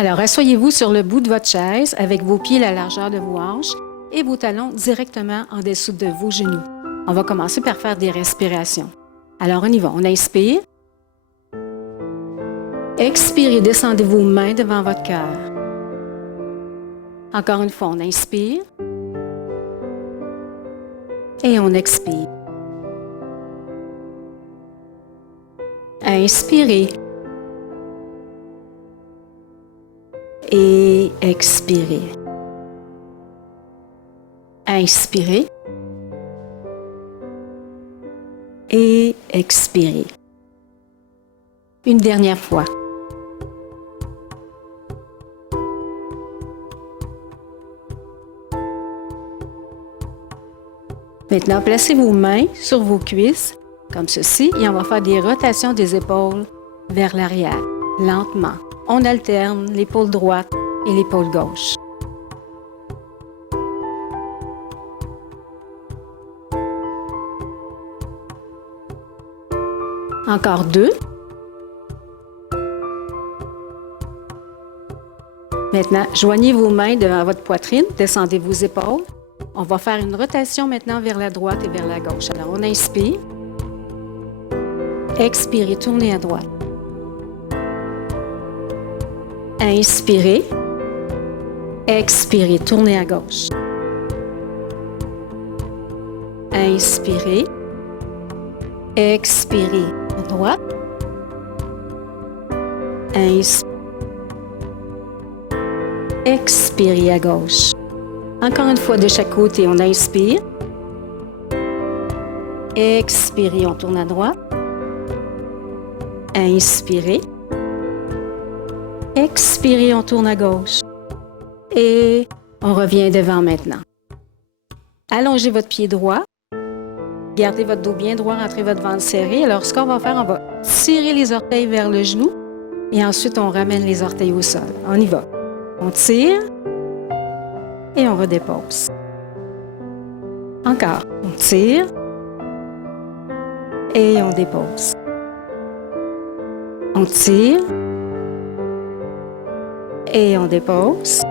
Alors, asseyez-vous sur le bout de votre chaise avec vos pieds à la largeur de vos hanches et vos talons directement en dessous de vos genoux. On va commencer par faire des respirations. Alors, on y va. On inspire. Expirez, descendez vos mains devant votre cœur. Encore une fois, on inspire. Et on expire. Inspirez. Et expirez. Inspirez. Et expirez. Une dernière fois. Maintenant, placez vos mains sur vos cuisses, comme ceci, et on va faire des rotations des épaules vers l'arrière, lentement. On alterne l'épaule droite et l'épaule gauche. Encore 2. Maintenant, joignez vos mains devant votre poitrine, descendez vos épaules. On va faire une rotation maintenant vers la droite et vers la gauche. Alors, on inspire. Expirez, tournez à droite. Inspirez. Expirez, tournez à gauche. Inspirez. Expirez à droite. Inspirez. Expirez à gauche. Encore une fois de chaque côté, on inspire. Expirez, on tourne à droite. Inspirez. Expirez, on tourne à gauche. Et on revient devant maintenant. Allongez votre pied droit. Gardez votre dos bien droit, rentrez votre ventre serré. Alors, ce qu'on va faire, on va tirer les orteils vers le genou. Et ensuite, on ramène les orteils au sol. On y va. On tire. Et on redépose. Encore. On tire. Et on dépose. On tire. Et on dépose.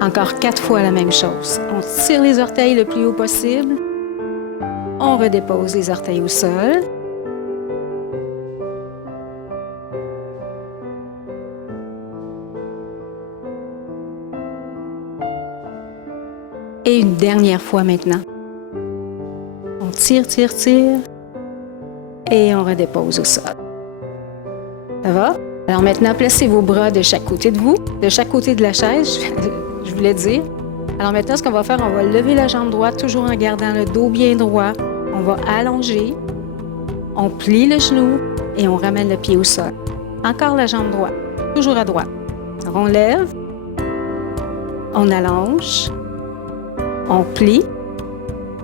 Encore 4 fois la même chose. On tire les orteils le plus haut possible. On redépose les orteils au sol. Et une dernière fois maintenant. On tire, tire, tire. Et on redépose au sol. Ça va? Alors maintenant, placez vos bras de chaque côté de vous, de chaque côté de la chaise, je voulais dire. Alors maintenant, ce qu'on va faire, on va lever la jambe droite, toujours en gardant le dos bien droit. On va allonger. On plie le genou et on ramène le pied au sol. Encore la jambe droite, toujours à droite. Alors on lève. On allonge. On plie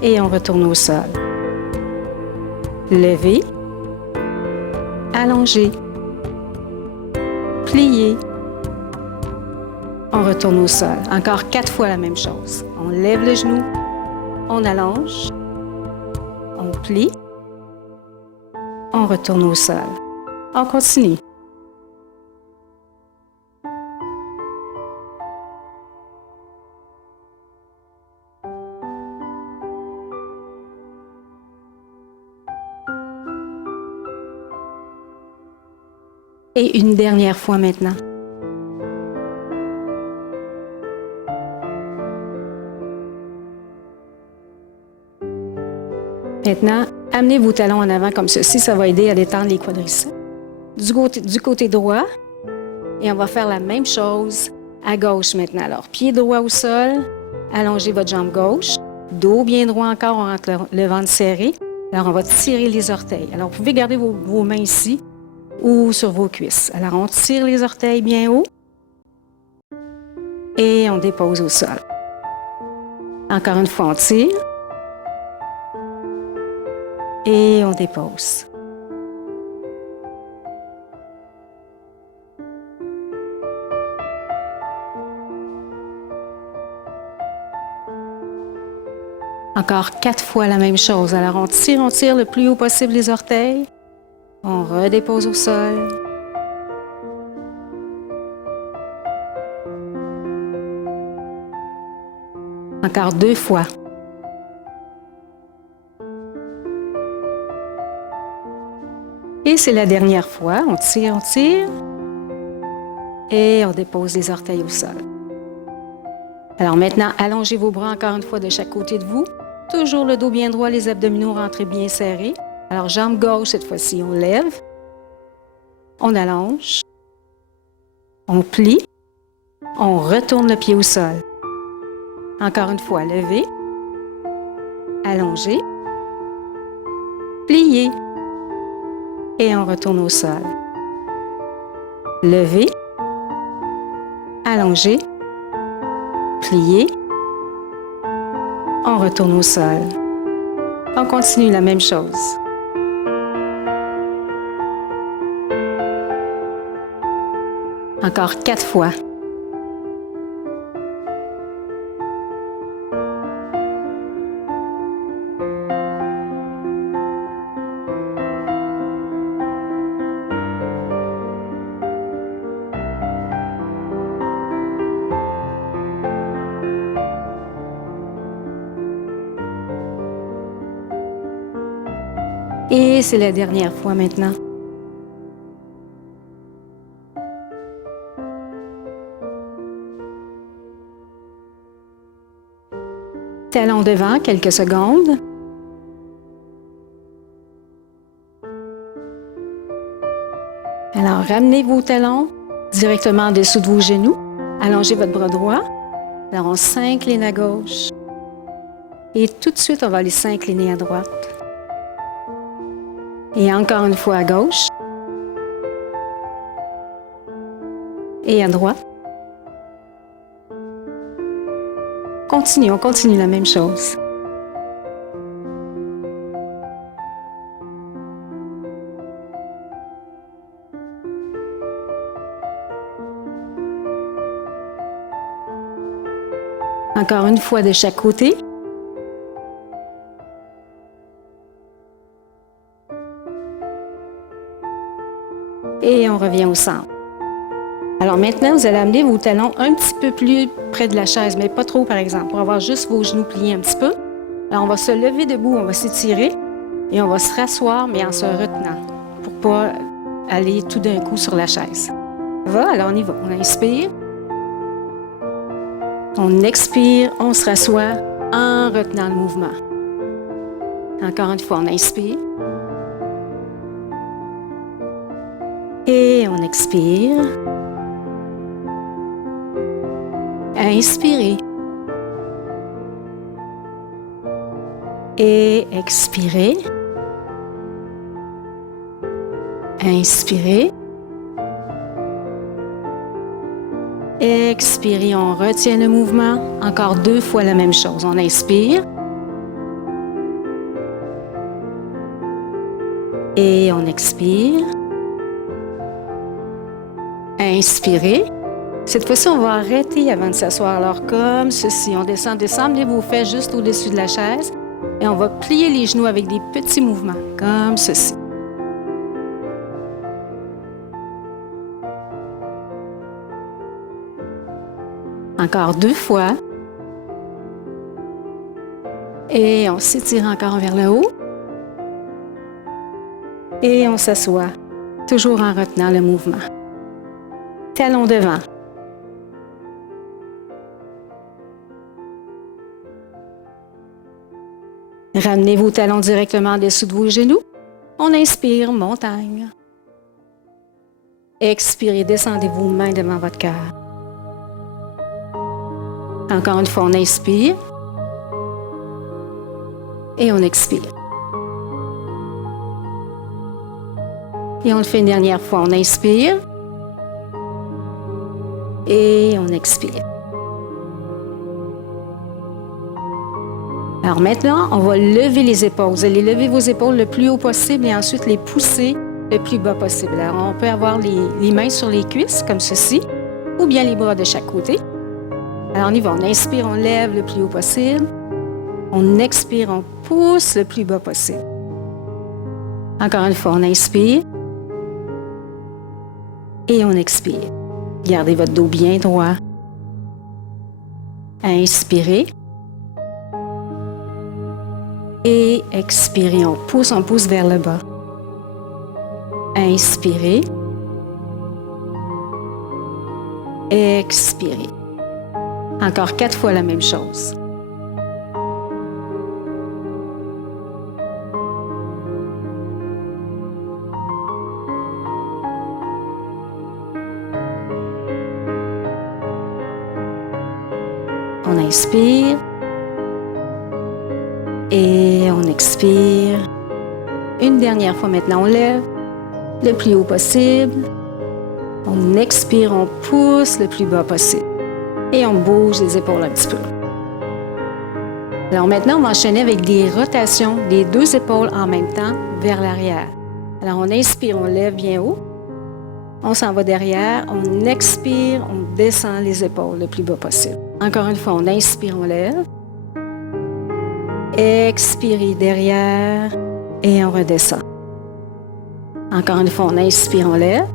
et on retourne au sol. Levez, allongez, pliez. On retourne au sol. Encore 4 fois la même chose. On lève le genou, on allonge, on plie, on retourne au sol. On continue. Et une dernière fois maintenant. Maintenant, amenez vos talons en avant comme ceci. Ça va aider à détendre les quadriceps. Du côté droit. Et on va faire la même chose à gauche maintenant. Alors, pied droit au sol. Allongez votre jambe gauche. Dos bien droit encore. On rentre le ventre serré. Alors, on va tirer les orteils. Alors, vous pouvez garder vos mains ici ou sur vos cuisses. Alors, on tire les orteils bien haut et on dépose au sol. Encore une fois, on tire et on dépose. Encore 4 fois la même chose. Alors, on tire le plus haut possible les orteils. On redépose au sol. Encore 2 fois. Et c'est la dernière fois. On tire, on tire. Et on dépose les orteils au sol. Alors maintenant, allongez vos bras encore une fois de chaque côté de vous. Toujours le dos bien droit, les abdominaux rentrés bien serrés. Alors, jambe gauche, cette fois-ci, on lève. On allonge. On plie. On retourne le pied au sol. Encore une fois, levez. Allongez. Pliez. Et on retourne au sol. Levez. Allongez. Pliez. On retourne au sol. On continue la même chose. Encore 4 fois. Et c'est la dernière fois maintenant. Talons devant, quelques secondes. Alors, ramenez vos talons directement en dessous de vos genoux. Allongez votre bras droit. Alors, on s'incline à gauche. Et tout de suite, on va aller s'incliner à droite. Et encore une fois à gauche. Et à droite. On continue la même chose. Encore une fois de chaque côté. Et on revient au centre. Alors maintenant, vous allez amener vos talons un petit peu plus près de la chaise, mais pas trop par exemple, pour avoir juste vos genoux pliés un petit peu. Alors on va se lever debout, on va s'étirer et on va se rasseoir, mais en se retenant, pour ne pas aller tout d'un coup sur la chaise. Ça va? Alors on y va. On inspire. On expire, on se rassoit en retenant le mouvement. Encore une fois, on inspire. Et on expire. Inspirez. Et expirez. Inspirez. Expirez, on retient le mouvement. Encore 2 fois la même chose. On inspire. Et on expire. Inspirez. Cette fois-ci, on va arrêter avant de s'asseoir. Alors, comme ceci, on descend, descendez vos fesses juste au-dessus de la chaise et on va plier les genoux avec des petits mouvements, comme ceci. Encore 2 fois. Et on s'étire encore vers le haut. Et on s'assoit, toujours en retenant le mouvement. Talons devant. Ramenez vos talons directement en dessous de vos genoux. On inspire, montagne. Expirez, descendez vos mains devant votre cœur. Encore une fois, on inspire. Et on expire. Et on le fait une dernière fois. On inspire. Et on expire. Alors maintenant, on va lever les épaules. Vous allez lever vos épaules le plus haut possible et ensuite les pousser le plus bas possible. Alors, on peut avoir les mains sur les cuisses, comme ceci, ou bien les bras de chaque côté. Alors, on y va. On inspire, on lève le plus haut possible. On expire, on pousse le plus bas possible. Encore une fois, on inspire. Et on expire. Gardez votre dos bien droit. Inspirez. Et expirez. On pousse vers le bas. Inspirez. Expirez. Encore 4 fois la même chose. On inspire et on expire. Une dernière fois maintenant, on lève le plus haut possible. On expire, on pousse le plus bas possible. Et on bouge les épaules un petit peu. Alors maintenant, on va enchaîner avec des rotations des 2 épaules en même temps vers l'arrière. Alors on inspire, on lève bien haut. On s'en va derrière, on expire, on descend les épaules le plus bas possible. Encore une fois, on inspire, on lève. Expirez derrière et on redescend. Encore une fois, on inspire, on lève.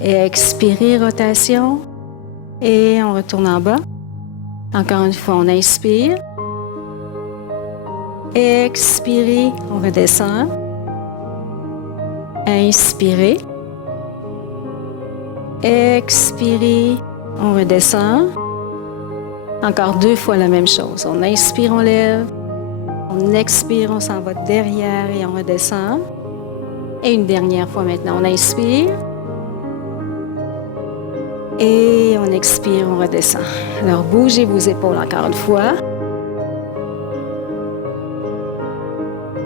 Expirez, rotation. Et on retourne en bas. Encore une fois, on inspire. Expirez, on redescend. Inspirez. Expirez, on redescend. Encore 2 fois la même chose. On inspire, on lève. On expire, on s'en va derrière et on redescend. Et une dernière fois maintenant, on inspire. Et on expire, on redescend. Alors, bougez vos épaules encore une fois.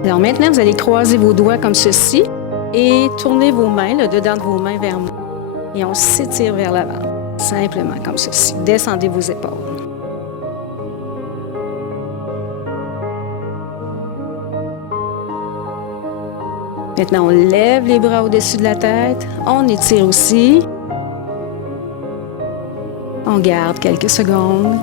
Alors maintenant, vous allez croiser vos doigts comme ceci et tourner vos mains, le dedans de vos mains vers moi. Et on s'étire vers l'avant, simplement comme ceci. Descendez vos épaules. Maintenant, on lève les bras au-dessus de la tête. On étire aussi. On garde quelques secondes.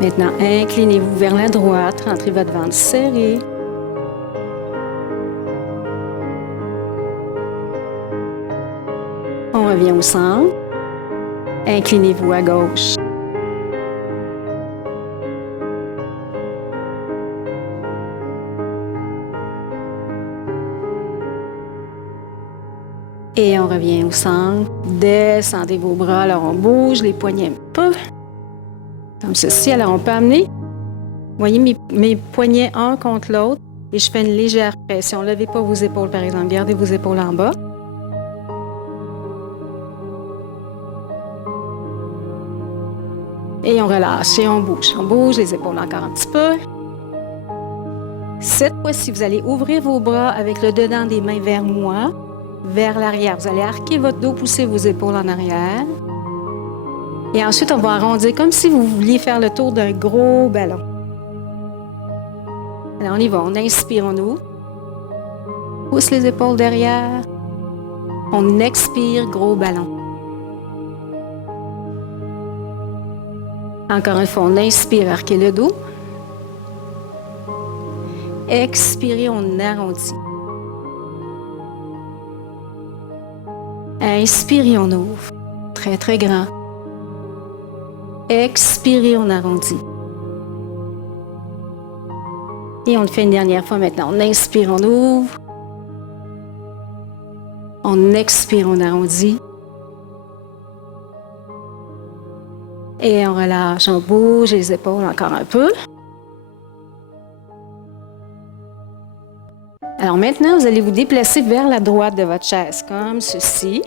Maintenant, inclinez-vous vers la droite. Rentrez votre ventre serré. On revient au centre. Inclinez-vous à gauche. Et on revient au centre. Descendez vos bras. Alors, on bouge les poignets un peu. Comme ceci. Alors, on peut amener, vous voyez, mes poignets un contre l'autre. Et je fais une légère pression. Levez pas vos épaules, par exemple. Gardez vos épaules en bas. Et on relâche et on bouge. On bouge les épaules encore un petit peu. Cette fois-ci, vous allez ouvrir vos bras avec le dedans des mains vers moi, vers l'arrière. Vous allez arquer votre dos, pousser vos épaules en arrière. Et ensuite, on va arrondir comme si vous vouliez faire le tour d'un gros ballon. Alors, on y va. On inspire, on ouvre. Pousse les épaules derrière. On expire, gros ballon. Encore une fois, on inspire, arquez le dos. Expirez, on arrondit. Inspirez, on ouvre. Très, très grand. Expirez, on arrondit. Et on le fait une dernière fois maintenant. On inspire, on ouvre. On expire, on arrondit. Et on relâche, on bouge les épaules encore un peu. Alors maintenant, vous allez vous déplacer vers la droite de votre chaise, comme ceci.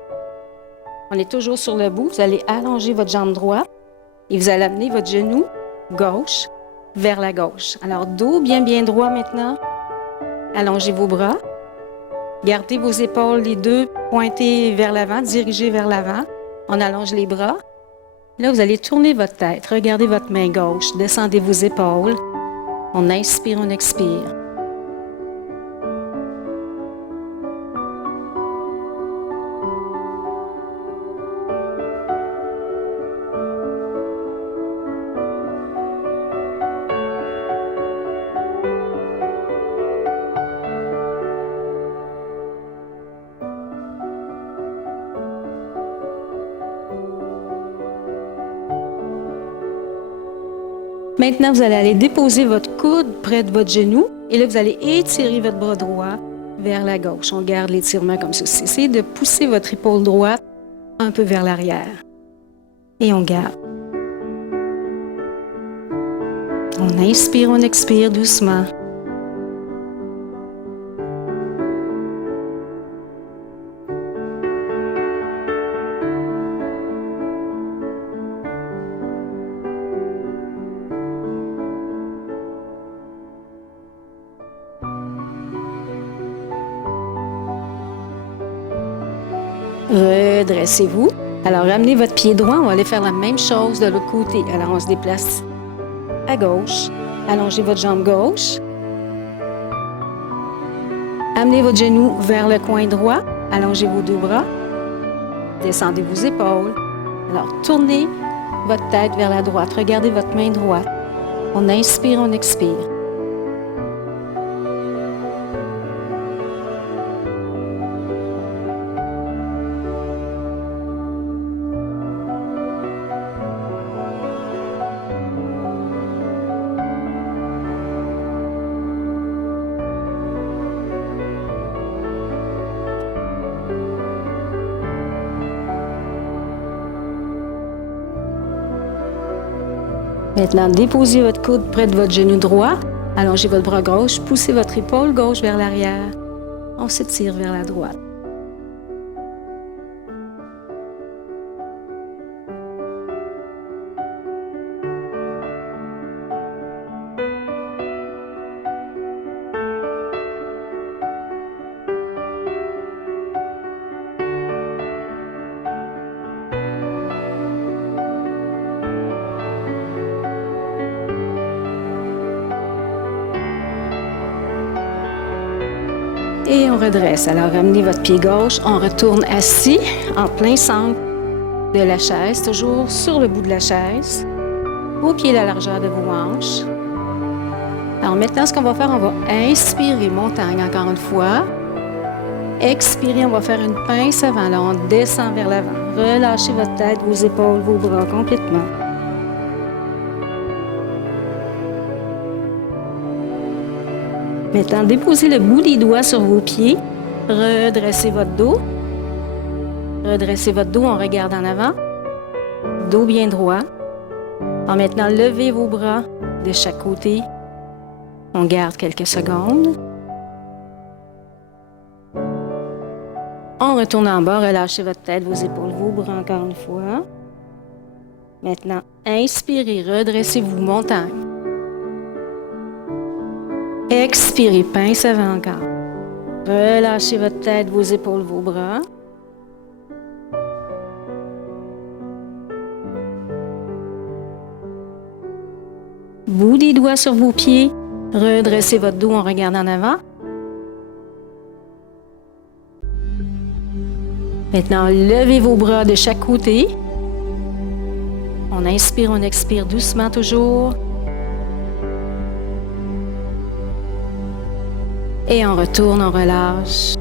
On est toujours sur le bout. Vous allez allonger votre jambe droite et vous allez amener votre genou gauche vers la gauche. Alors, dos bien droit maintenant. Allongez vos bras. Gardez vos épaules, les deux pointées vers l'avant, dirigées vers l'avant. On allonge les bras. Là, vous allez tourner votre tête. Regardez votre main gauche. Descendez vos épaules. On inspire, on expire. Maintenant, vous allez aller déposer votre coude près de votre genou et là, vous allez étirer votre bras droit vers la gauche. On garde l'étirement comme ceci. Essayez de pousser votre épaule droite un peu vers l'arrière. Et on garde. On inspire, on expire doucement. Redressez-vous. Alors, ramenez votre pied droit. On va aller faire la même chose de l'autre côté. Alors, on se déplace à gauche. Allongez votre jambe gauche. Amenez votre genou vers le coin droit. Allongez vos deux bras. Descendez vos épaules. Alors, tournez votre tête vers la droite. Regardez votre main droite. On inspire, on expire. Maintenant, déposez votre coude près de votre genou droit. Allongez votre bras gauche. Poussez votre épaule gauche vers l'arrière. On s'étire vers la droite. Et on redresse. Alors, ramenez votre pied gauche. On retourne assis en plein centre de la chaise, toujours sur le bout de la chaise. Vos pieds à la largeur de vos hanches. Alors maintenant, ce qu'on va faire, on va inspirer, montagne encore une fois. Expirez, on va faire une pince avant. Là, on descend vers l'avant. Relâchez votre tête, vos épaules, vos bras complètement. Maintenant, déposez le bout des doigts sur vos pieds. Redressez votre dos. Redressez votre dos, on regarde en avant. Dos bien droit. Alors maintenant, levez vos bras de chaque côté. On garde quelques secondes. On retourne en bas, relâchez votre tête, vos épaules, vos bras encore une fois. Maintenant, inspirez, redressez-vous, montagne. Expirez, pince avant encore. Relâchez votre tête, vos épaules, vos bras. Bout des doigts sur vos pieds. Redressez votre dos en regardant en avant. Maintenant, levez vos bras de chaque côté. On inspire, on expire doucement toujours. Et on retourne, on relâche.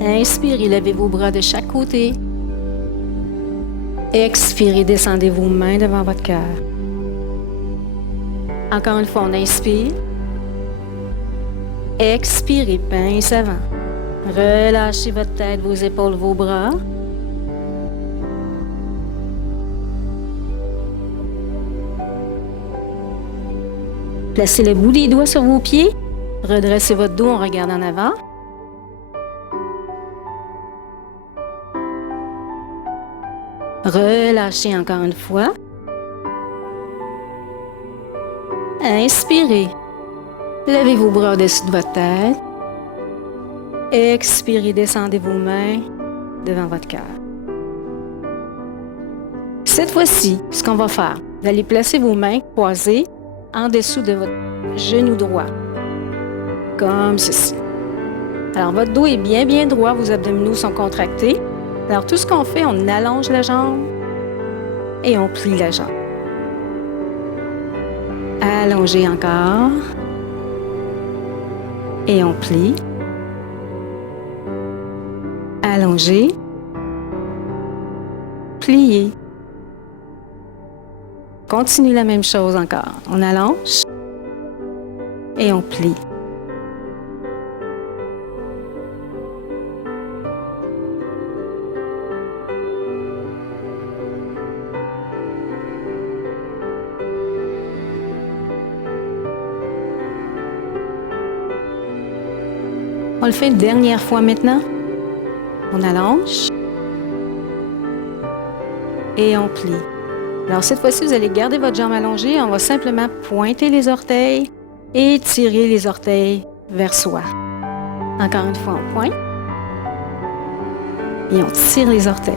Inspirez, levez vos bras de chaque côté. Expirez, descendez vos mains devant votre cœur. Encore une fois, on inspire. Expirez, pince avant. Relâchez votre tête, vos épaules, vos bras. Placez le bout des doigts sur vos pieds. Redressez votre dos en regardant en avant. Relâchez encore une fois. Inspirez. Levez vos bras au-dessus de votre tête. Expirez, descendez vos mains devant votre cœur. Cette fois-ci, ce qu'on va faire, vous allez placer vos mains croisées en dessous de votre genou droit, comme ceci. Alors, votre dos est bien droit, vos abdominaux sont contractés. Alors, tout ce qu'on fait, on allonge la jambe et on plie la jambe. Allongez encore et on plie. Allongez, pliez. continue la même chose encore. On allonge et on plie. On le fait une dernière fois maintenant. On allonge et on plie. Alors cette fois-ci, vous allez garder votre jambe allongée. On va simplement pointer les orteils et tirer les orteils vers soi. Encore une fois, on pointe et on tire les orteils.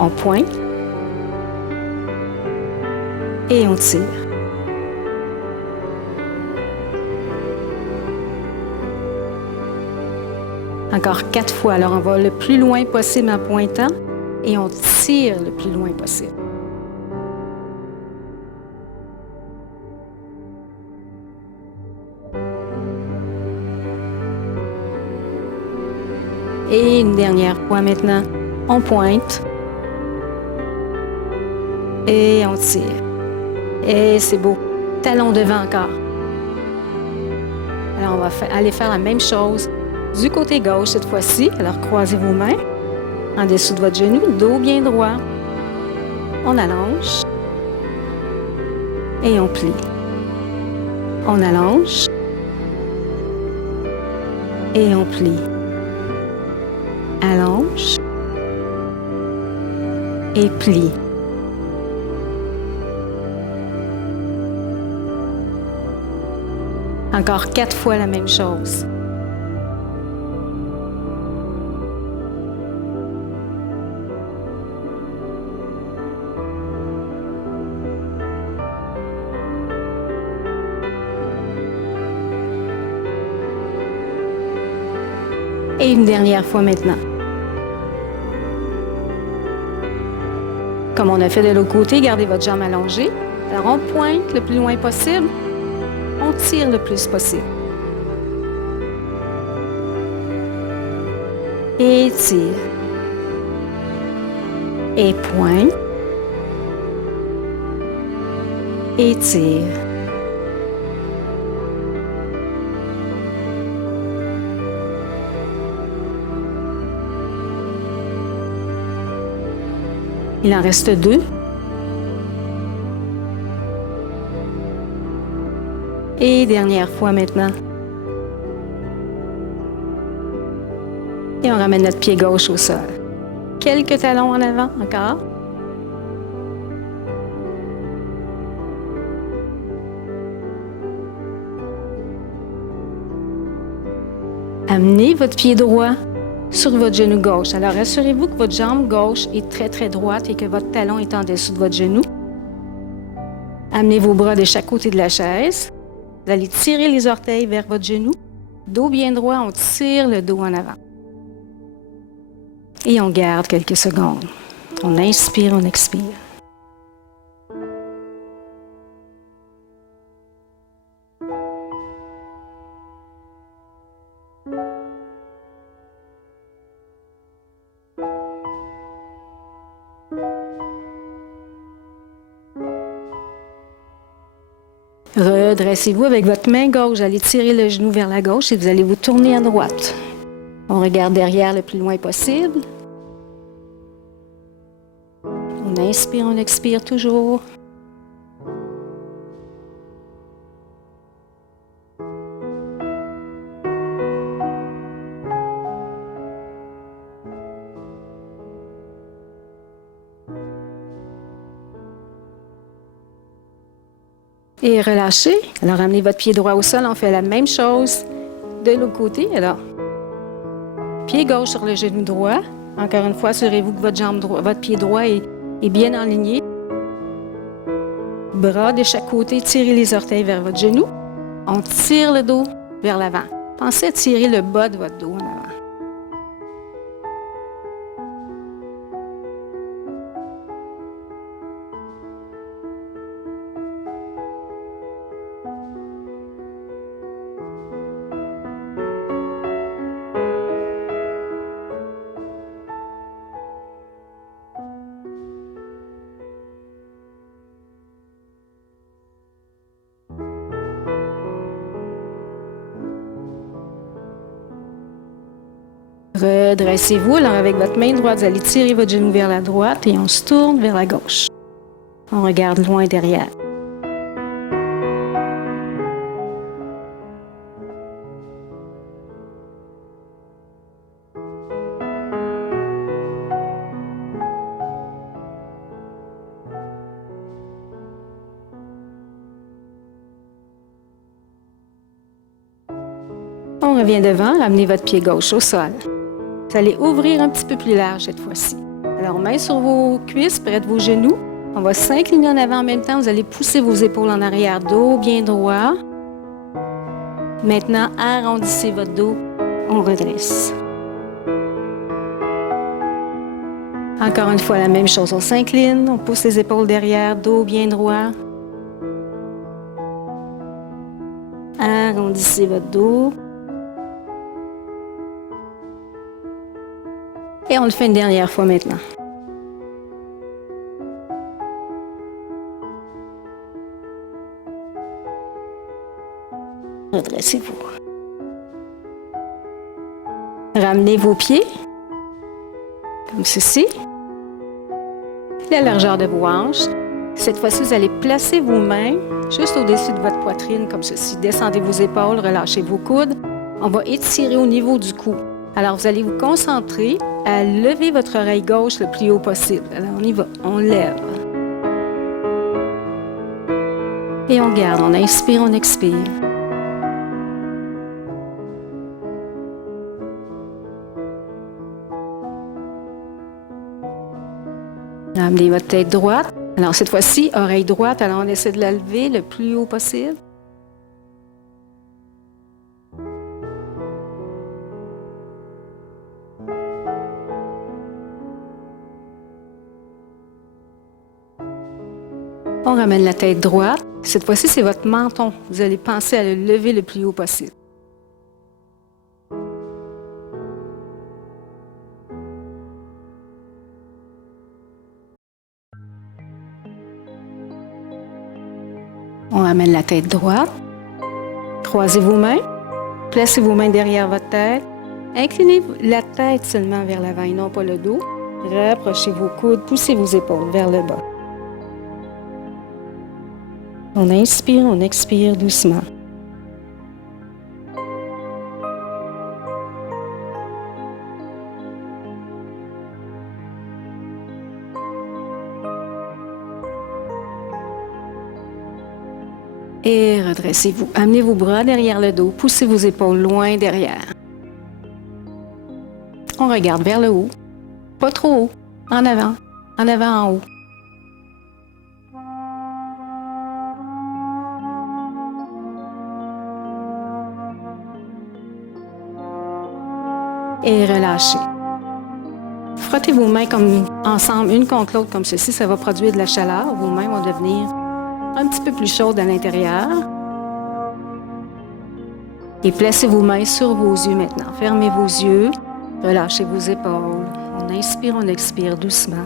On pointe et on tire. Encore 4 fois. Alors, on va le plus loin possible en pointant et on tire le plus loin possible. Et une dernière fois maintenant, on pointe et on tire. Et c'est beau. Talon devant encore. Alors, on va aller faire la même chose du côté gauche cette fois-ci. Alors, croisez vos mains en dessous de votre genou, dos bien droit. On allonge et on plie. On allonge et on plie. Allonge et plie. Encore 4 fois la même chose. Et une dernière fois maintenant. Comme on a fait de l'autre côté, gardez votre jambe allongée. Alors on pointe le plus loin possible. On tire le plus possible. Et tire. Et pointe. Et tire. Il en reste 2. Et dernière fois maintenant. Et on ramène notre pied gauche au sol. Quelques talons en avant encore. Amenez votre pied droit sur votre genou gauche. Alors, assurez-vous que votre jambe gauche est très, très droite et que votre talon est en dessous de votre genou. Amenez vos bras de chaque côté de la chaise. Vous allez tirer les orteils vers votre genou. Dos bien droit, on tire le dos en avant. Et on garde quelques secondes. On inspire, on expire. Redressez-vous avec votre main gauche. Allez tirer le genou vers la gauche et vous allez vous tourner à droite. On regarde derrière le plus loin possible. On inspire, on expire toujours. Et relâchez. Alors, amenez votre pied droit au sol. On fait la même chose de l'autre côté. Alors, pied gauche sur le genou droit. Encore une fois, assurez-vous que votre pied droit est bien aligné. Bras de chaque côté, tirez les orteils vers votre genou. On tire le dos vers l'avant. Pensez à tirer le bas de votre dos en avant. Redressez-vous. Alors, avec votre main droite, vous allez tirer votre genou vers la droite et on se tourne vers la gauche. On regarde loin derrière. On revient devant, ramenez votre pied gauche au sol. Vous allez ouvrir un petit peu plus large cette fois-ci. Alors, main sur vos cuisses, près de vos genoux. On va s'incliner en avant en même temps. Vous allez pousser vos épaules en arrière, dos bien droit. Maintenant, arrondissez votre dos. On redresse. Encore une fois, la même chose. On s'incline, on pousse les épaules derrière, dos bien droit. Arrondissez votre dos. Et on le fait une dernière fois maintenant. Redressez-vous. Ramenez vos pieds, comme ceci. La largeur de vos hanches. Cette fois-ci, vous allez placer vos mains juste au-dessus de votre poitrine, comme ceci. Descendez vos épaules, relâchez vos coudes. On va étirer au niveau du cou. Alors, vous allez vous concentrer à lever votre oreille gauche le plus haut possible. Alors, on y va. On lève. Et on garde. On inspire, on expire. Ramenez votre tête droite. Alors, cette fois-ci, oreille droite. Alors, on essaie de la lever le plus haut possible. On ramène la tête droite. Cette fois-ci, c'est votre menton. Vous allez penser à le lever le plus haut possible. On ramène la tête droite. Croisez vos mains. Placez vos mains derrière votre tête. Inclinez la tête seulement vers l'avant et non pas le dos. Rapprochez vos coudes. Poussez vos épaules vers le bas. On inspire, on expire doucement. Et redressez-vous. Amenez vos bras derrière le dos. Poussez vos épaules loin derrière. On regarde vers le haut. Pas trop haut. En avant, en haut. Et relâchez. Frottez vos mains comme ensemble, une contre l'autre comme ceci. Ça va produire de la chaleur. Vos mains vont devenir un petit peu plus chaudes à l'intérieur. Et placez vos mains sur vos yeux maintenant. Fermez vos yeux. Relâchez vos épaules. On inspire, on expire doucement.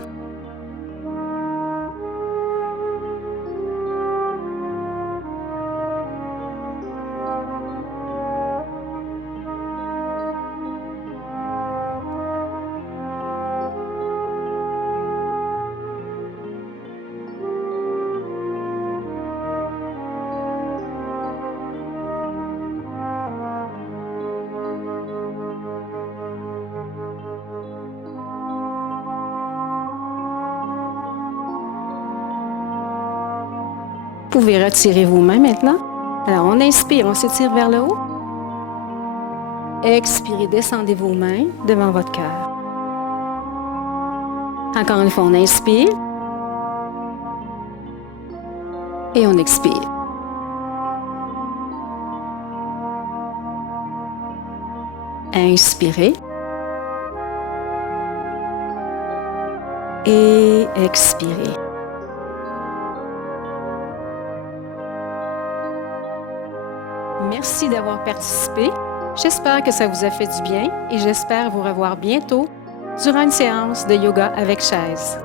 Vous pouvez retirer vos mains maintenant. Alors, on inspire, on s'étire vers le haut. Expirez, descendez vos mains devant votre cœur. Encore une fois, on inspire. Et on expire. Inspirez. Et expirez. Merci d'avoir participé. J'espère que ça vous a fait du bien et j'espère vous revoir bientôt durant une séance de yoga avec chaise.